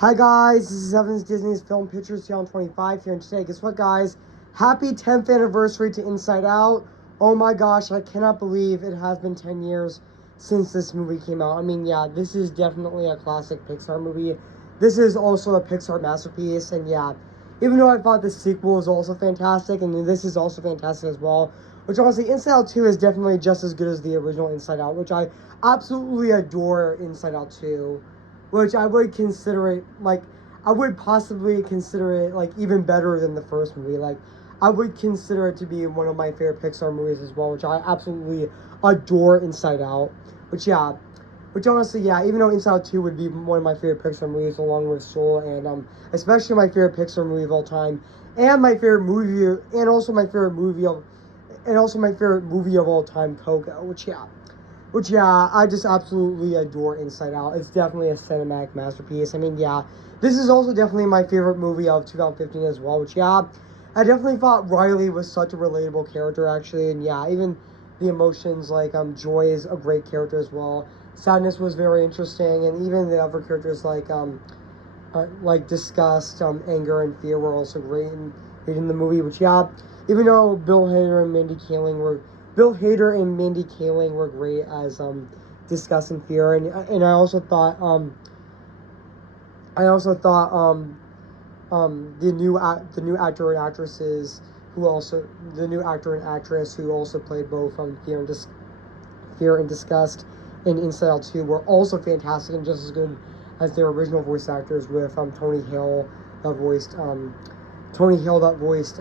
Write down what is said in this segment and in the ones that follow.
Hi guys, this is Evans Disney's Film Pictures 2025 here, and today, guess what guys? Happy 10th anniversary to Inside Out. Oh my gosh, I cannot believe it has been 10 years since this movie came out. I mean, yeah, this is definitely a classic Pixar movie. This is also a Pixar masterpiece, and yeah, even though I thought the sequel was also fantastic, and this is also fantastic as well, which honestly, Inside Out 2 is definitely just as good as the original Inside Out, which I absolutely adore Inside Out 2. Which I would consider it, like, I would possibly consider it, like, even better than the first movie. Like, I would consider it to be one of my favorite Pixar movies as well, which I absolutely adore Inside Out. Which honestly, yeah, even though Inside Out 2 would be one of my favorite Pixar movies along with Soul, and especially my favorite Pixar movie of all time, and my favorite movie, and also my favorite movie of all time, Coco, which, yeah, I just absolutely adore Inside Out. It's definitely a cinematic masterpiece. I mean, yeah, this is also definitely my favorite movie of 2015 as well, which, yeah, I definitely thought Riley was such a relatable character, actually, and, yeah, even the emotions, like, Joy is a great character as well. Sadness was very interesting, and even the other characters, like disgust, anger, and fear were also great in the movie, which, yeah, even though Bill Hader and Mindy Kaling were great as disgust and fear, and the new actor and actresses the new actor and actress who also played both Fear and Disgust in Inside Out 2 were also fantastic and just as good as their original voice actors, with Tony Hill that voiced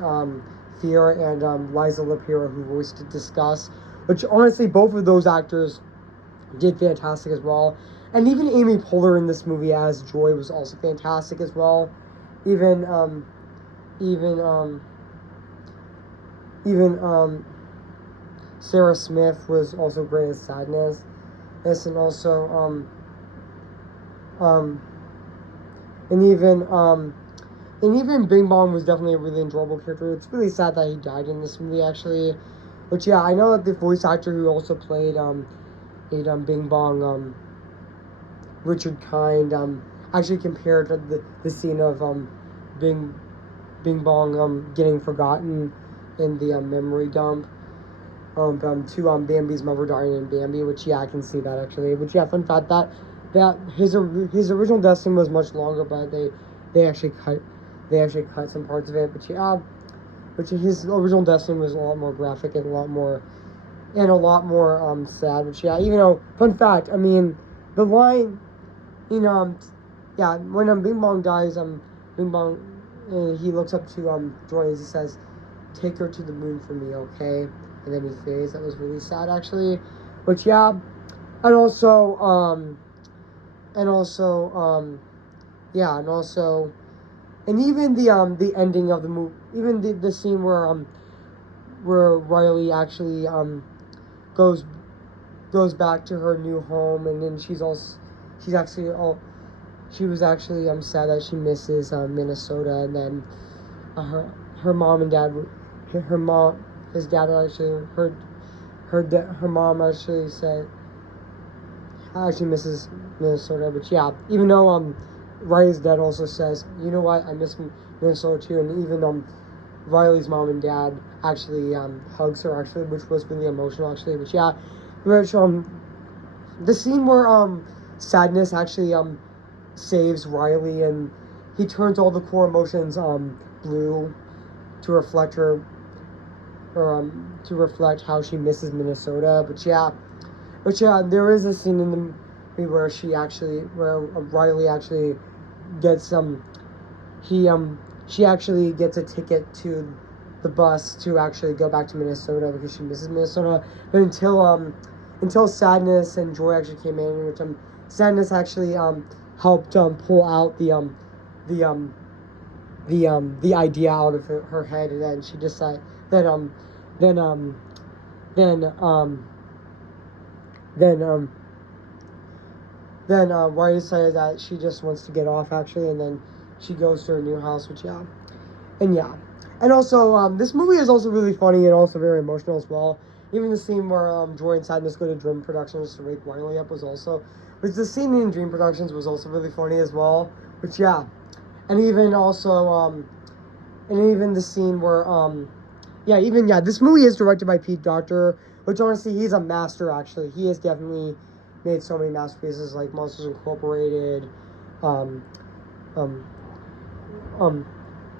Fear, and Liza Lapira who voiced Disgust, which honestly both of those actors did fantastic as well. And even Amy Poehler in this movie as Joy was also fantastic as well. Even even even Sarah Smith was also great as Sadness. Yes, and also um and even Bing Bong was definitely a really enjoyable character. It's really sad that he died in this movie, actually. But yeah, I know that the voice actor who also played Bing Bong, Richard Kind, actually compared the scene of Bing Bing Bong getting forgotten in the memory dump to Bambi's mother dying in Bambi, which, yeah, I can see that, actually. Which, yeah, fun fact, that his original death scene was much longer, but they actually cut some parts of it. But yeah, which his original death scene was a lot more graphic and a lot more sad. Which, yeah, even though, fun fact, I mean, the line, yeah, when Bing Bong dies, Bing Bong, he looks up to Joy and he says, "Take her to the moon for me, okay?" And then he fades. That was really sad, actually. Which, yeah, and also and also yeah, and even the ending of the movie, even the scene where Riley actually goes back to her new home, and then she's actually all she was actually sad that she misses Minnesota, and then her mom and dad her mom his dad actually her mom actually said actually misses Minnesota. But yeah, even though Riley's dad also says, you know what, I miss Minnesota too, and even Riley's mom and dad actually hugs her, actually, which was really emotional, actually. But yeah, which the scene where Sadness actually saves Riley, and he turns all the core emotions blue to reflect to reflect how she misses Minnesota. But yeah, there is a scene in the movie where Riley actually gets she actually gets a ticket to the bus to actually go back to Minnesota because she misses Minnesota. But until Sadness and Joy actually came in, which Sadness actually helped pull out the idea out of her head, and then she decided that then then then then Riley decided that she just wants to get off, actually, and then she goes to her new house, which, yeah. And yeah. And also, this movie is also really funny and also very emotional as well. Even the scene where Joy and Sadness go to Dream Productions to wake Riley up was also... Which the scene in Dream Productions was also really funny as well. Which yeah, and even also and even the scene where this movie is directed by Pete Docter, which honestly he's a master. Actually, he has definitely made so many masterpieces like Monsters Incorporated, um, um, um,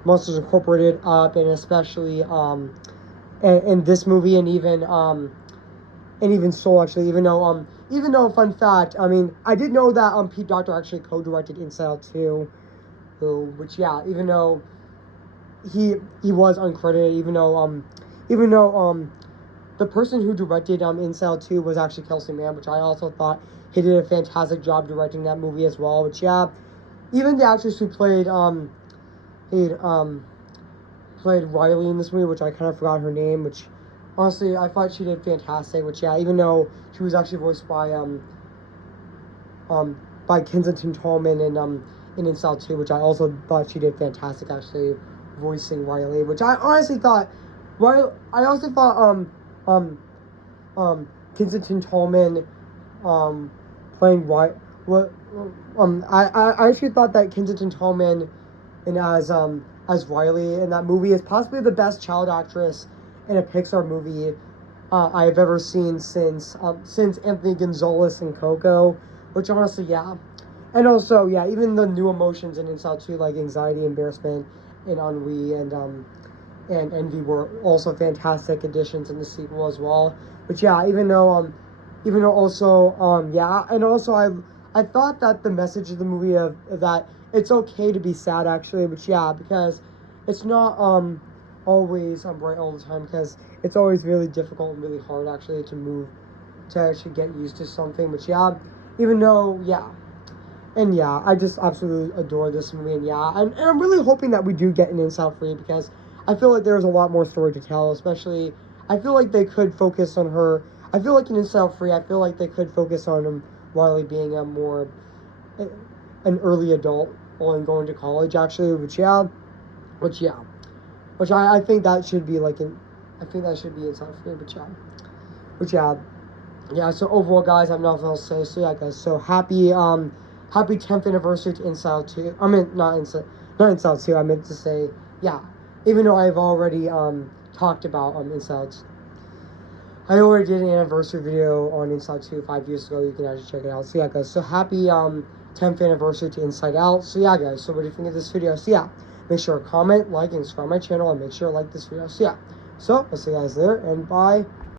Monsters Incorporated Up, and especially and this movie, and even Soul. Actually, even though fun fact, I mean, I did know that Pete Docter actually co-directed Inside Out 2, which yeah, even though he was uncredited, even though the person who directed Inside Out 2 was actually Kelsey Mann, which I also thought he did a fantastic job directing that movie as well. Which yeah, even the actress who played played Riley in this movie, which I kind of forgot her name, which honestly I thought she did fantastic. Which yeah, even though she was actually voiced by Kensington Tallman in Inside Out 2, which I also thought she did fantastic actually voicing Riley, which I honestly thought I also thought Kensington Tallman playing what I actually thought that Kensington Tallman and as Riley in that movie is possibly the best child actress in a Pixar movie I have ever seen since Anthony Gonzalez and Coco, which honestly yeah, and also yeah, even the new emotions in Inside 2 like anxiety, embarrassment, and ennui and envy were also fantastic additions in the sequel as well. But yeah, even though also yeah, and also I thought that the message of the movie of that it's okay to be sad actually, which yeah, because it's not always bright all the time, because it's always really difficult and really hard actually to actually get used to something. But yeah, even though yeah, and yeah, I just absolutely adore this movie. And yeah, and I'm really hoping that we do get an Inside Out 3, because I feel like there's a lot more story to tell. Especially, I feel like they could focus on her. I feel like in Inside Out 3, I feel like they could focus on Riley being a more an early adult and going to college actually. Which yeah, which I think that should be I think that should be Inside Out 3. Which yeah. Yeah, so overall, guys, I have nothing else to say. So yeah, guys, so happy 10th anniversary to Inside Out 2. I mean, not Inside Out 2. I meant to say, yeah. Even though I've already talked about Inside Out, I already did an anniversary video on Inside Out 2 5 years ago. You can actually check it out. So yeah, guys, so happy 10th anniversary to Inside Out. So yeah, guys, so what do you think of this video? So yeah, make sure to comment, like, and subscribe my channel, and make sure to like this video. So yeah, so I'll see you guys there, and bye.